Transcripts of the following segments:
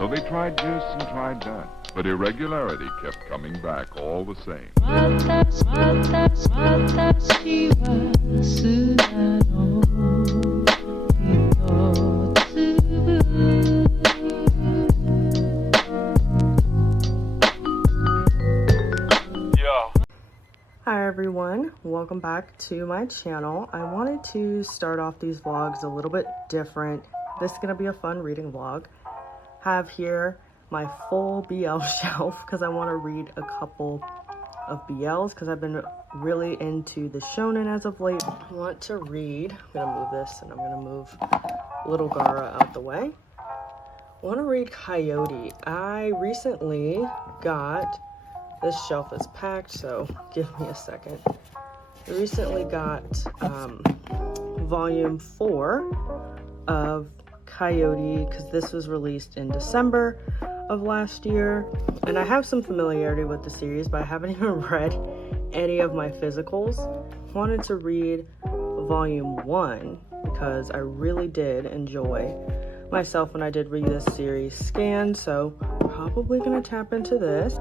So they tried this and tried that, but irregularity kept coming back all the same. Hi everyone, welcome back to my channel. I wanted to start off these vlogs a little bit different. This is going to be a fun reading vlog. Have here my full BL shelf because I want to read a couple of BLs because I've been really into the shonen as of late. I want to read, I'm going to move this and I'm going to move little Gara out the way. I want to read Coyote. I recently got, this shelf is packed, so give me a second. I recently got volume 4 of Coyote because this was released in December of last year. And I have some familiarity with the series, but I haven't even read any of my physicals. I wanted to read volume 1 because I really did enjoy myself when I did read this series Scan, so probably gonna tap into this.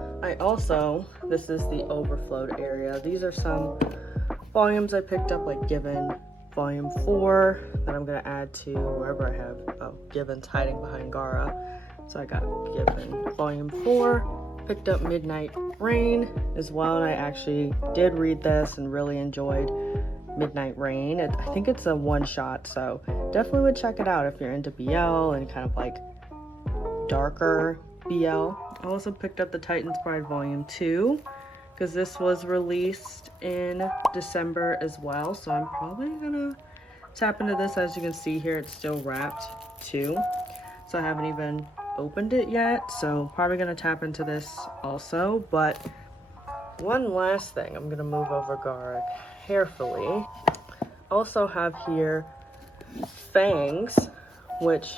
This is the overflowed area. These are some volumes I picked up, like Given volume 4 that I'm gonna add to wherever I have, Given's hiding behind Gara. So I got Given volume 4, picked up Midnight Rain as well, and I actually did read this and really enjoyed Midnight Rain. I think it's a one-shot, so definitely would check it out if you're into BL and kind of like darker BL. I also picked up the Titan's Bride volume 2 because this was released in December as well, so I'm probably gonna tap into this. As you can see here, it's still wrapped too, so I haven't even opened it yet, so probably gonna tap into this also. But one last thing, I'm gonna move over Gara carefully. Also have here Fangs, which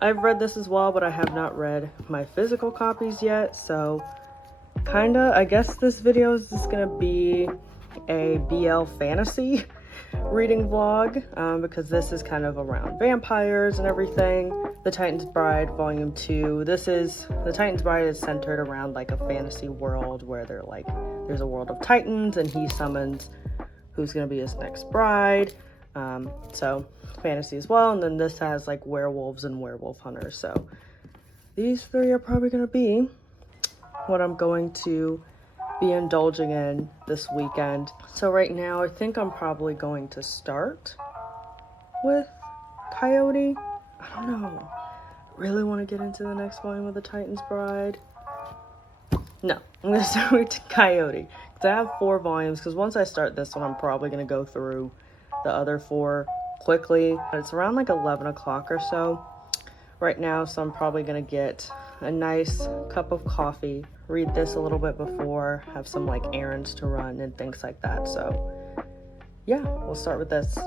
I've read this as well, but I have not read my physical copies yet, so kinda, I guess this video is just gonna be a BL fantasy reading vlog, because this is kind of around vampires and everything. The Titan's Bride volume 2, the Titan's Bride is centered around like a fantasy world where there's a world of titans and he summons who's gonna be his next bride. So fantasy as well, and then this has like werewolves and werewolf hunters. So these 3 are probably gonna be what I'm going to be indulging in this weekend. So right now I think I'm probably going to start with Coyote. I don't know, really want to get into the next volume of the Titan's Bride. No, I'm gonna start with Coyote because I have 4 volumes, because once I start this one I'm probably gonna go through the other 4 quickly. It's around like 11 o'clock or so right now, so I'm probably gonna get a nice cup of coffee, read this a little bit before, have some like errands to run and things like that. So yeah, we'll start with this.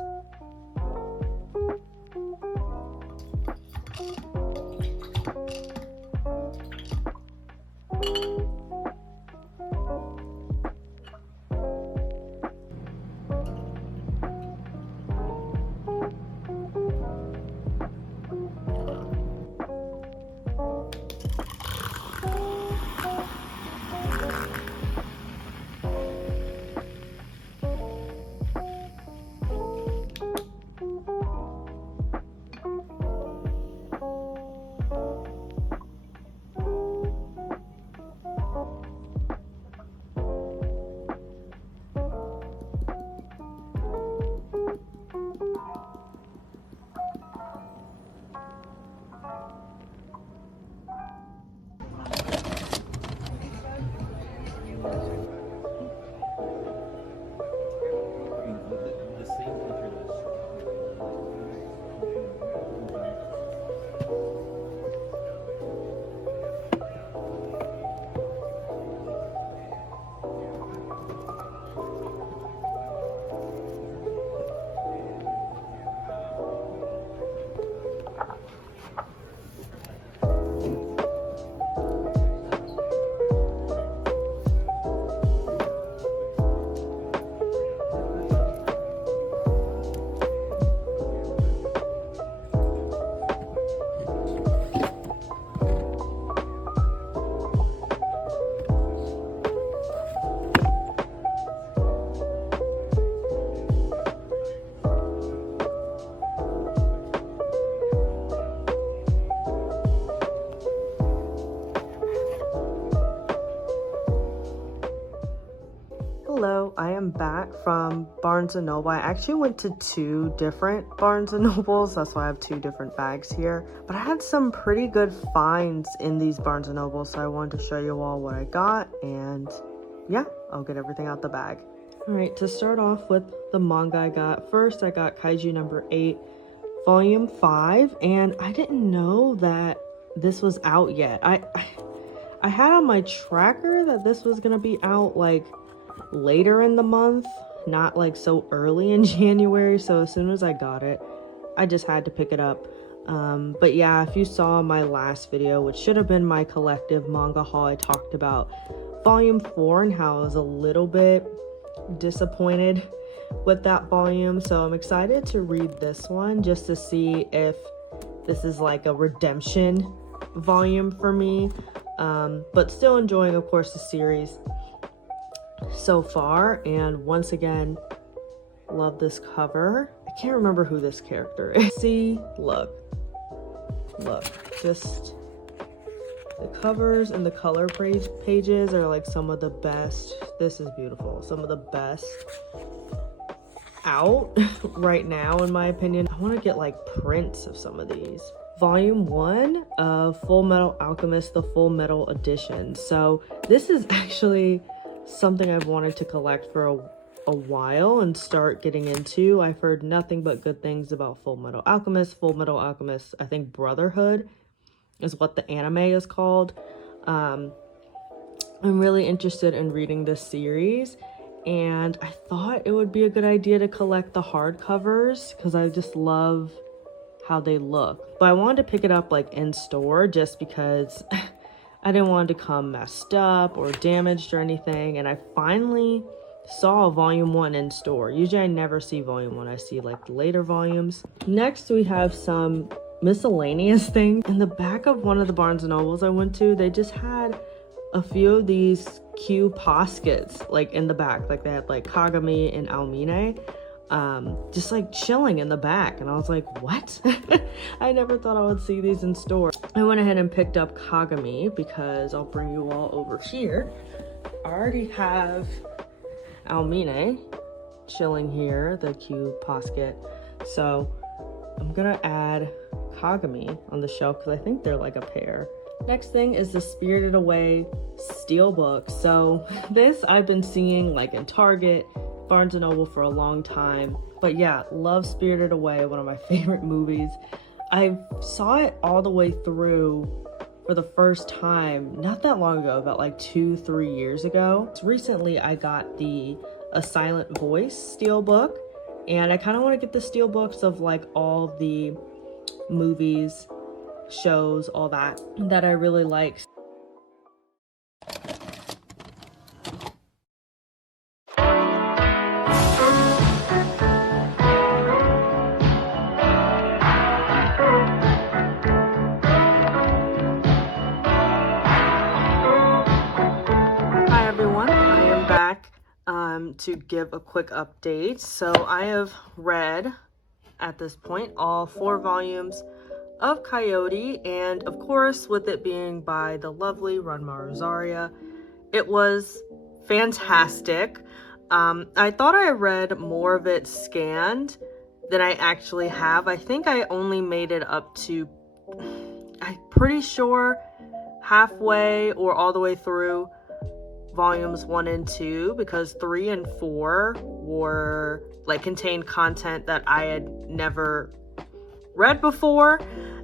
am back from Barnes & Noble. I actually went to 2 different Barnes & Nobles. That's why I have 2 different bags here. But I had some pretty good finds in these Barnes & Nobles, so I wanted to show you all what I got. And yeah, I'll get everything out the bag. All right, to start off with the manga I got. First, I got Kaiju number 8, volume 5. And I didn't know that this was out yet. I had on my tracker that this was gonna be out like later in the month, not like so early in January. So as soon as I got it, I just had to pick it up. But yeah, if you saw my last video, which should have been my collective manga haul, I talked about volume 4 and how I was a little bit disappointed with that volume. So I'm excited to read this one just to see if this is like a redemption volume for me. But still enjoying, of course, the series so far. And once again, love this cover. I can't remember who this character is. See, look, just the covers and the color pages are like some of the best. This is beautiful. Some of the best out right now, in my opinion. I want to get like prints of some of these. Volume 1 of Full Metal Alchemist, the Full Metal Edition. So this is actually something I've wanted to collect for a while and start getting into. I've heard nothing but good things about Full Metal Alchemist. Full Metal Alchemist, I think Brotherhood is what the anime is called. I'm really interested in reading this series, and I thought it would be a good idea to collect the hardcovers because I just love how they look. But I wanted to pick it up like in store just because I didn't want it to come messed up or damaged or anything. And I finally saw volume 1 in store. Usually I never see volume 1, I see like the later volumes. Next we have some miscellaneous things. In the back of one of the Barnes & Nobles I went to, they just had a few of these Q poskets like in the back. Like they had like Kagami and Almine just like chilling in the back, and I was like, what? I never thought I would see these in store. I went ahead and picked up Kagami because I'll bring you all over here. I already have Almine chilling here, the Q posket, so I'm gonna add Kagami on the shelf because I think they're like a pair. Next thing is the Spirited Away steelbook. So this I've been seeing like in Target, Barnes & Noble for a long time. But yeah, love Spirited Away, one of my favorite movies. I saw it all the way through for the first time not that long ago, about like 2-3 years ago. So recently I got the A Silent Voice steelbook, and I kind of want to get the steelbooks of like all the movies, shows, all that I really like. Hi everyone, I am back to give a quick update. So I have read at this point all 4 volumes of Coyote, and of course with it being by the lovely Ranma Rosaria, it was fantastic. I thought I read more of it scanned than I actually have. I think I only made it up to, I'm pretty sure, halfway or all the way through volumes 1 and 2, because 3 and 4 were like contained content that I had never read before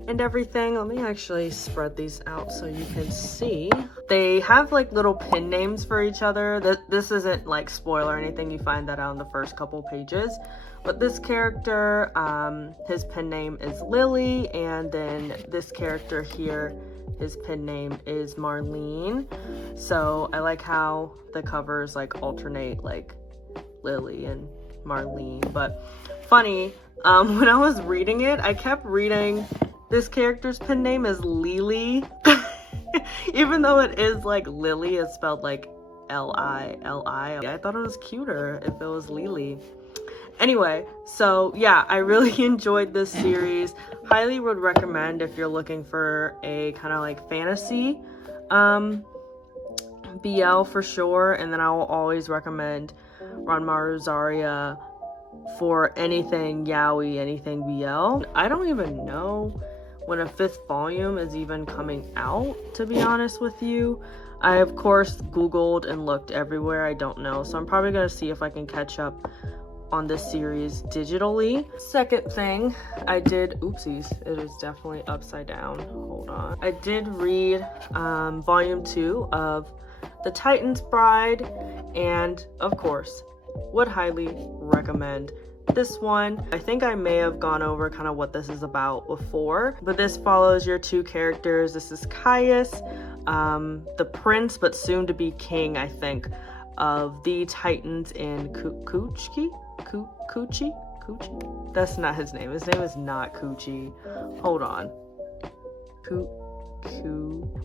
and everything. Let me actually spread these out so you can see. They have like little pin names for each other. This isn't like spoiler or anything, you find that out in the first couple pages. But this character, his pin name is Lily, and then this character here, his pin name is Marlene. So I like how the covers like alternate, like Lily and Marlene. But funny, when I was reading it, I kept reading this character's pin name is Lily. Even though it is like Lily, it's spelled like L-I-L-I. I thought it was cuter if it was Lily. Anyway, so yeah, I really enjoyed this series. Highly would recommend if you're looking for a kind of like fantasy BL for sure. And then I will always recommend Ranmaru Zarya for anything yaoi, anything BL. I don't even know when a 5th volume is even coming out, to be honest with you. I, of course, Googled and looked everywhere. I don't know. So I'm probably going to see if I can catch up on this series digitally. Second thing, I did, oopsies, it is definitely upside down. Hold on. I did read volume 2 of The Titan's Bride, and of course, would highly recommend this one. I think I may have gone over kind of what this is about before, but this follows your 2 characters. This is Caius, the prince, but soon to be king, I think, of the Titans in Kuchi? That's not his name. His name is not Kuchi. Hold on.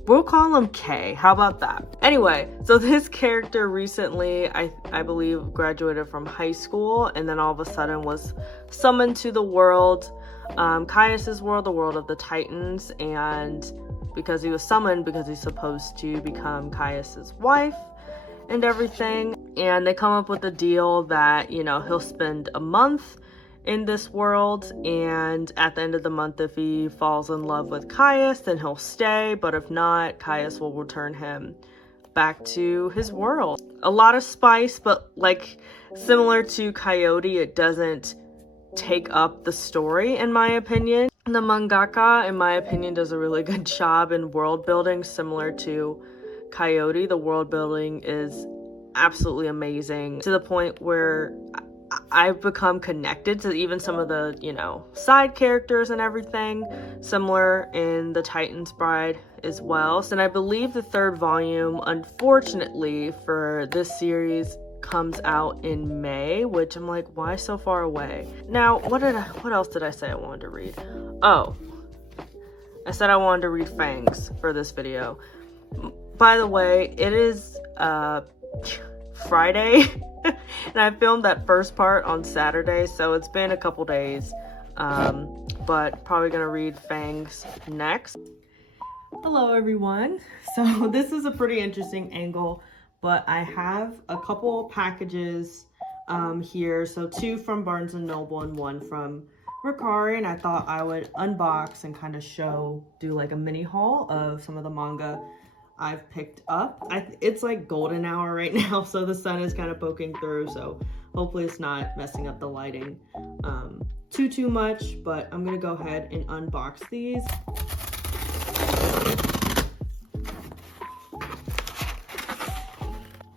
We'll call him K. How about that? Anyway, so this character recently, I believe, graduated from high school, and then all of a sudden was summoned to the world, Caius's world, the world of the Titans, and because he was summoned, because he's supposed to become Caius's wife and everything, and they come up with a deal that, you know, he'll spend a month in this world, and at the end of the month, if he falls in love with Caius, then he'll stay, but if not, Caius will return him back to his world. A lot of spice, but like similar to Coyote, it doesn't take up the story, in my opinion. The mangaka, in my opinion, does a really good job in world building, similar to Coyote. The world building is absolutely amazing, to the point where I've become connected to even some of the, you know, side characters and everything, similar in The Titan's Bride as well. So, and I believe the 3rd volume, unfortunately for this series, comes out in May, which I'm like, why so far away? Now, what else did I say I wanted to read? Oh, I said I wanted to read Fangs for this video. By the way, it is Friday and I filmed that first part on Saturday, so it's been a couple days, but probably gonna read Fangs next. Hello everyone. So this is a pretty interesting angle, but I have a couple packages here. So 2 from Barnes & Noble and 1 from Mercari, and I thought I would unbox and kind of do like a mini haul of some of the manga I've picked up. It's like golden hour right now, so the sun is kind of poking through, so hopefully it's not messing up the lighting too much, but I'm gonna go ahead and unbox these.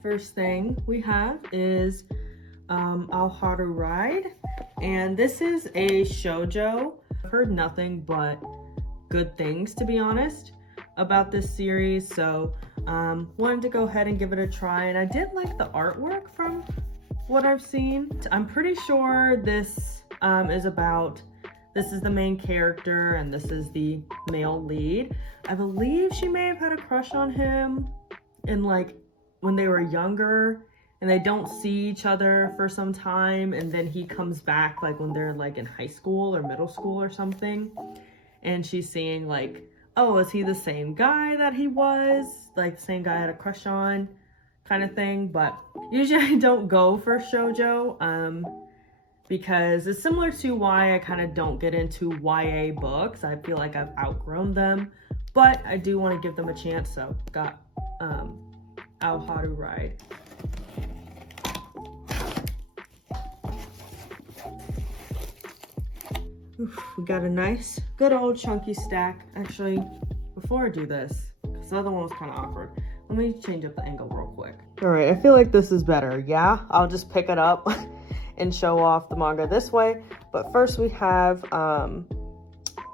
First thing we have is Alharu Ride, and this is a shoujo. I've heard nothing but good things, to be honest, about this series, so wanted to go ahead and give it a try, and I did like the artwork from what I've seen. I'm pretty sure this this is the main character and this is the male lead. I believe she may have had a crush on him in like when they were younger, and they don't see each other for some time, and then he comes back like when they're like in high school or middle school or something, and she's seeing like, oh, is he the same guy that he was? Like the same guy I had a crush on kind of thing. But usually I don't go for shoujo because it's similar to why I kind of don't get into YA books. I feel like I've outgrown them, but I do want to give them a chance. So got Alharu Ride. Oof, we got a nice, good old chunky stack. Actually, before I do this, because the other one was kind of awkward, let me change up the angle real quick. All right, I feel like this is better. Yeah, I'll just pick it up and show off the manga this way. But first we have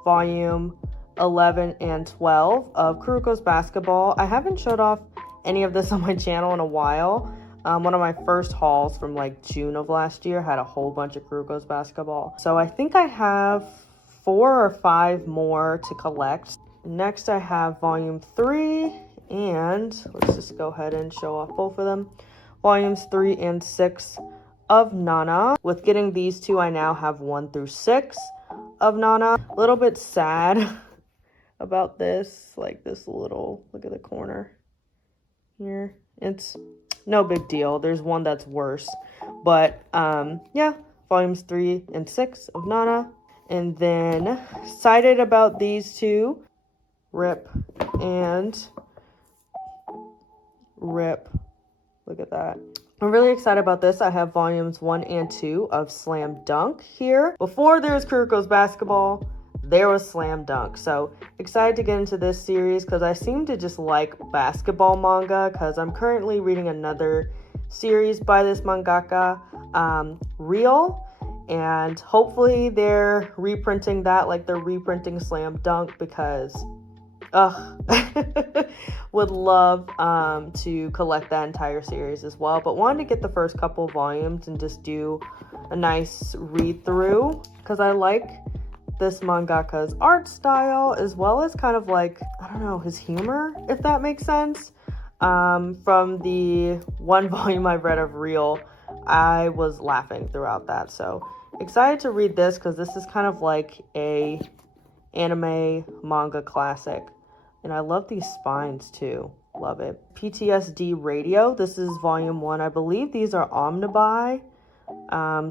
volume 11 and 12 of Kuroko's Basketball. I haven't showed off any of this on my channel in a while. One of my first hauls from like June of last year had a whole bunch of Kuroko's Basketball. So I think I have 4 or 5 more to collect. Next I have volume 3, and let's just go ahead and show off both of them. Volumes 3 and 6 of Nana. With getting these 2, I now have 1 through 6 of Nana. A little bit sad about this, like this little, look at the corner here. It's no big deal. There's one that's worse. But yeah, volumes 3 and 6 of Nana. And then excited about these two, Rip and Rip. Look at that. I'm really excited about this. I have volumes 1 and 2 of Slam Dunk here. Before there was Kuroko's Basketball, there was Slam Dunk. So excited to get into this series because I seem to just like basketball manga, because I'm currently reading another series by this mangaka, Real, and hopefully they're reprinting that like they're reprinting Slam Dunk, because would love to collect that entire series as well, but wanted to get the first couple volumes and just do a nice read through, because I like this mangaka's art style, as well as kind of like, I don't know, his humor, if that makes sense. From the one volume I've read of Real, I was laughing throughout that. So excited to read this, because this is kind of like a anime manga classic. And I love these spines too. Love it. PTSD Radio. This is volume 1. I believe these are omnibuy.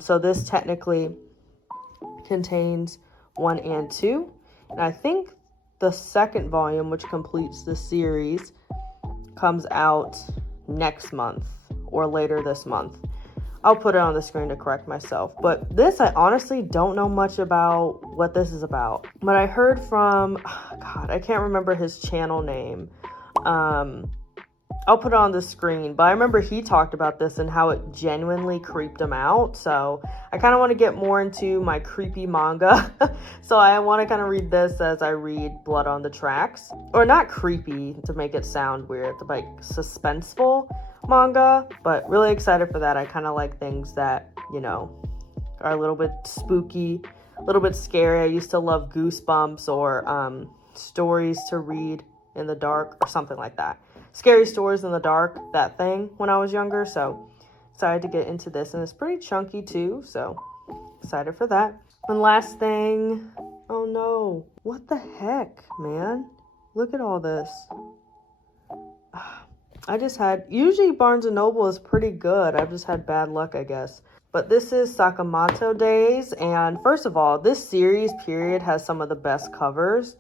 So this technically contains 1 and 2. And I think the second volume, which completes the series, comes out next month or later this month. I'll put it on the screen to correct myself. But this, I honestly don't know much about what this is about. But I heard from, God, I can't remember his channel name. I'll put it on the screen. But I remember he talked about this and how it genuinely creeped him out. So I kind of want to get more into my creepy manga. So I want to kind of read this as I read Blood on the Tracks. Or not creepy to make it sound weird, like suspenseful manga, but really excited for that. I kind of like things that, you know, are a little bit spooky, a little bit scary. I used to love Goosebumps or stories to read in the dark or something like that. Scary stories in the dark, that thing, when I was younger. So excited to get into this, and it's pretty chunky too, so excited for that. And last thing, oh no, what the heck, man? Look at all this. Usually Barnes & Noble is pretty good. I've just had bad luck, I guess. But this is Sakamoto Days. And first of all, this series period has some of the best covers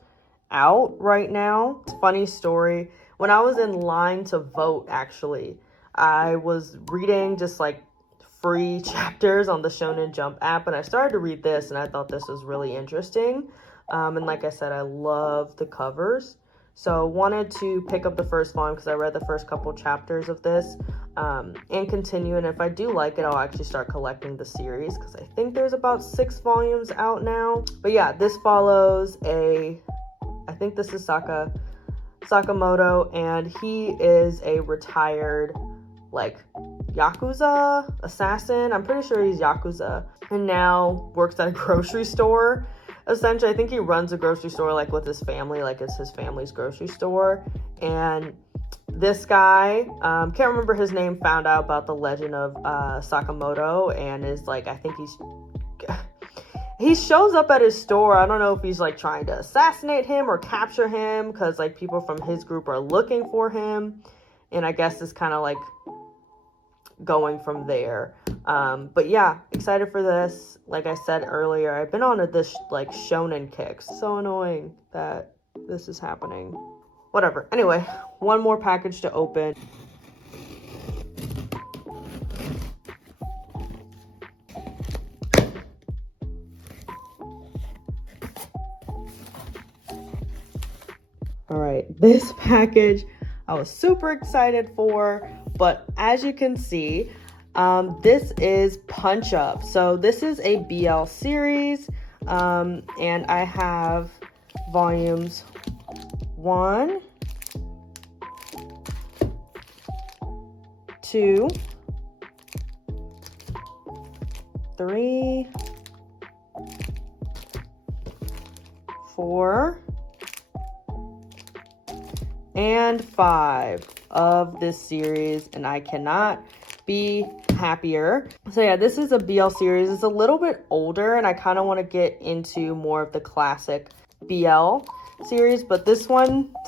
out right now. Funny story. When I was in line to vote, actually, I was reading just like free chapters on the Shonen Jump app. And I started to read this, and I thought this was really interesting. And like I said, I love the covers. So wanted to pick up the first volume because I read the first couple chapters of this and continue. And if I do like it, I'll actually start collecting the series, because I think there's about 6 volumes out now. But yeah, this follows I think this is Sakamoto, and he is a retired like Yakuza assassin. I'm pretty sure he's Yakuza, and now works at a grocery store. Essentially, I think he runs a grocery store like with his family, like it's his family's grocery store. And this guy, can't remember his name, found out about the legend of Sakamoto, and is like, I think he shows up at his store. I don't know if he's like trying to assassinate him or capture him, because like people from his group are looking for him. And I guess it's kind of like going from there. But yeah, excited for this. Like I said earlier, I've been on this like shonen kick. So annoying that this is happening. Whatever. Anyway, one more package to open. All right, this package I was super excited for, but as you can see, this is Punch Up. So this is a BL series, and I have volumes 1, 2, 3, 4, and 5 of this series, and I cannot be happier. So yeah, this is a BL series. It's a little bit older, and I kind of want to get into more of the classic BL series, but this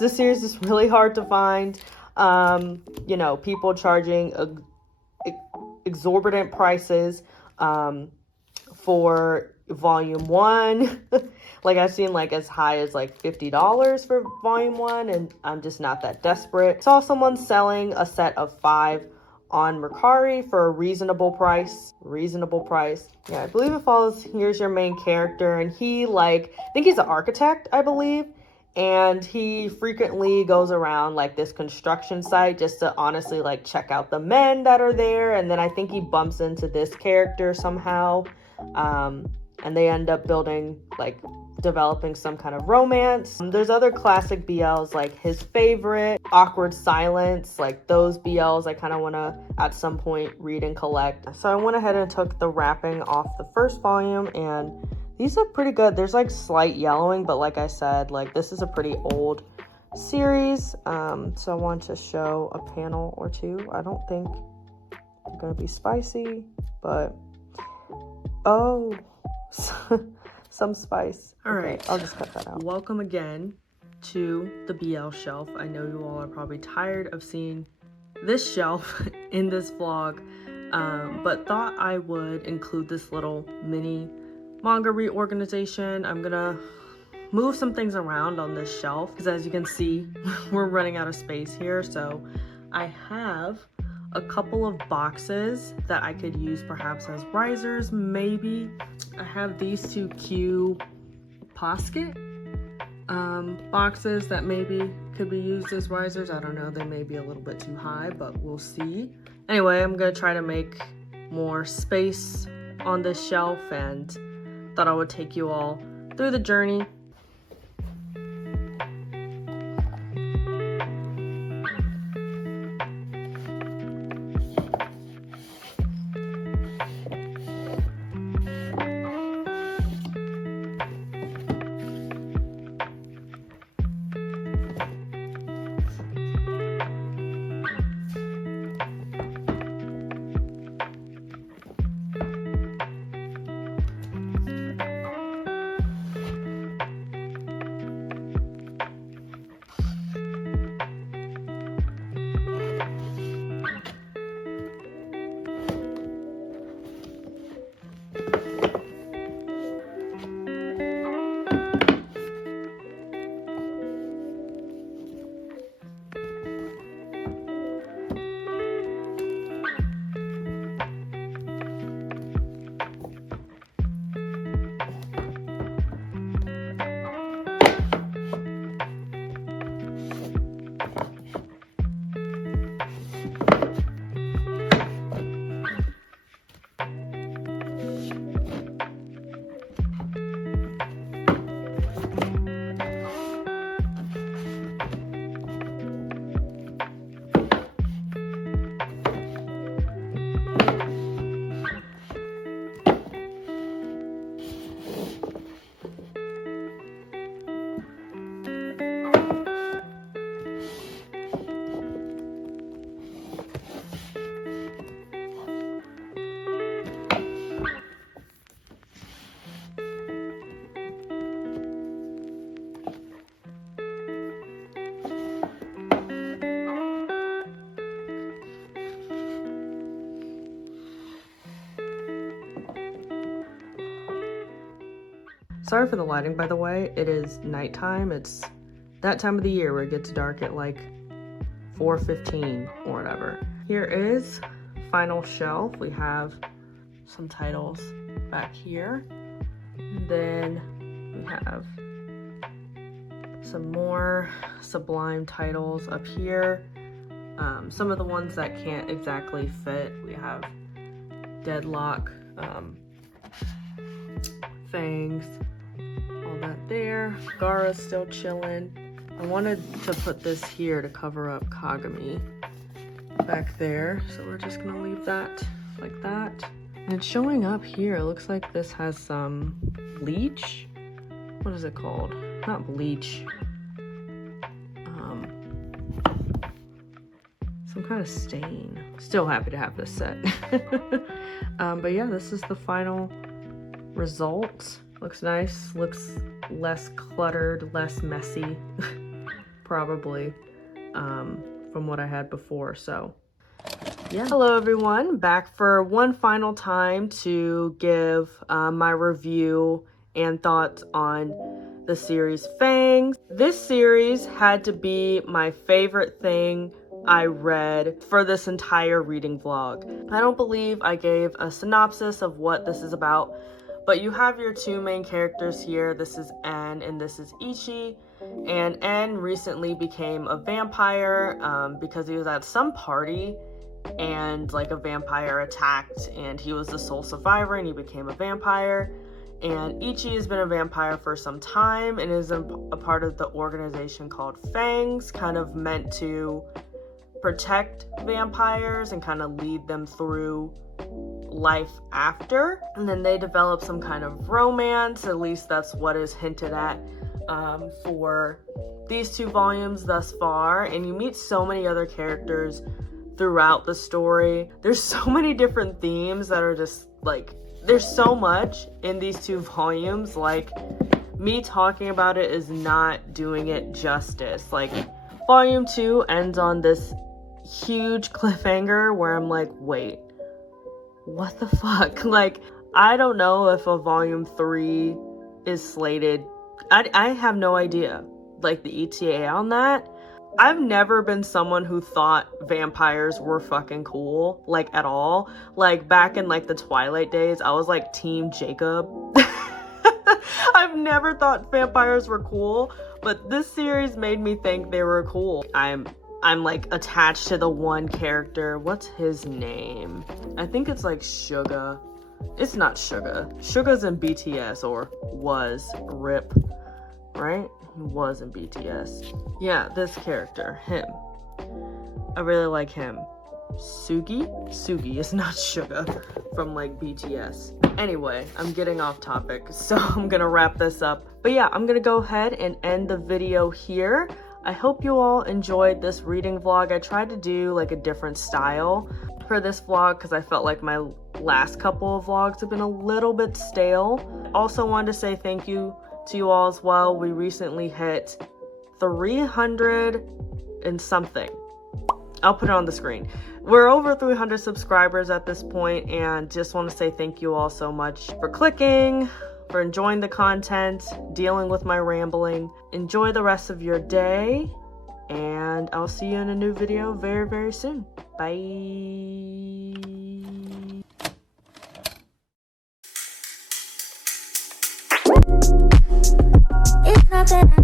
series is really hard to find. You know, people charging exorbitant prices for volume 1. Like I've seen like as high as like $50 for volume 1, and I'm just not that desperate. Saw someone selling a set of 5 on Mercari for a reasonable price. Yeah, I believe it follows, here's your main character, and he like, I think he's an architect, I believe, and he frequently goes around like this construction site just to honestly like check out the men that are there. And then I think he bumps into this character somehow, and they end up developing some kind of romance. There's other classic BLs like his favorite, Awkward Silence, like those BLs I kind of want to at some point read and collect. So I went ahead and took the wrapping off the first volume, and these look pretty good. There's like slight yellowing, but like I said, like this is a pretty old series. So I want to show a panel or two. I don't think they're gonna be spicy, but oh, some spice. All right, I'll just cut that out. Welcome again to the BL shelf. I know you all are probably tired of seeing this shelf in this vlog, but thought I would include this little mini manga reorganization. I'm gonna move some things around on this shelf because as you can see, we're running out of space here. So I have a couple of boxes that I could use perhaps as risers, maybe. I have these 2 Q Posket boxes that maybe could be used as risers. I don't know, they may be a little bit too high, but we'll see. Anyway, I'm gonna try to make more space on this shelf and thought I would take you all through the journey. Sorry for the lighting, by the way. It is nighttime. It's that time of the year where it gets dark at like 4:15 or whatever. Here is final shelf. We have some titles back here. And then we have some more Sublime titles up here. Some of the ones that can't exactly fit. We have Deadlock, Fangs, all that there. Gara's still chilling. I wanted to put this here to cover up Kagami back there, so we're just gonna leave that like that. And it's showing up here. It looks like this has some bleach. What is it called? Not bleach. Some kind of stain. Still happy to have this set. But yeah, this is the final result. Looks nice, looks less cluttered, less messy, probably. from what I had before. So yeah. Hello everyone, back for one final time to give my review and thoughts on the series Fangs. This series had to be my favorite thing I read for this entire reading vlog. I don't believe I gave a synopsis of what this is about, but you have your two main characters here. This is En and this is Ichi. And En recently became a vampire because he was at some party and like a vampire attacked and he was the sole survivor and he became a vampire. And Ichi has been a vampire for some time and is a part of the organization called Fangs, kind of meant to protect vampires and kind of lead them through life after. And then they develop some kind of romance, at least that's what is hinted at for these two volumes thus far. And you meet so many other characters throughout the story. There's so many different themes that are just like, there's so much in these two volumes. Like, me talking about it is not doing it justice. Like, volume 2 ends on this huge cliffhanger where I'm like, wait, what the fuck? Like, I don't know if a volume 3 is slated. I have no idea, like, the ETA on that. I've never been someone who thought vampires were fucking cool, like, at all. Like, back in, like, the Twilight days, I was, like, Team Jacob. I've never thought vampires were cool, but this series made me think they were cool. I'm like, attached to the one character. What's his name? I think it's, like, Suga. It's not Suga. Suga's in BTS, or was. RIP. Right? He was in BTS. Yeah, this character, him. I really like him. Sugi? Sugi is not Suga from like BTS. Anyway, I'm getting off topic, so I'm gonna wrap this up. But yeah, I'm gonna go ahead and end the video here. I hope you all enjoyed this reading vlog. I tried to do like a different style for this vlog because I felt like my last couple of vlogs have been a little bit stale. Also wanted to say thank you to you all as well. We recently hit 300 and something. I'll put it on the screen. We're over 300 subscribers at this point, and just want to say thank you all so much for clicking, for enjoying the content, dealing with my rambling. Enjoy the rest of your day, and I'll see you in a new video very, very soon. Bye. It's not that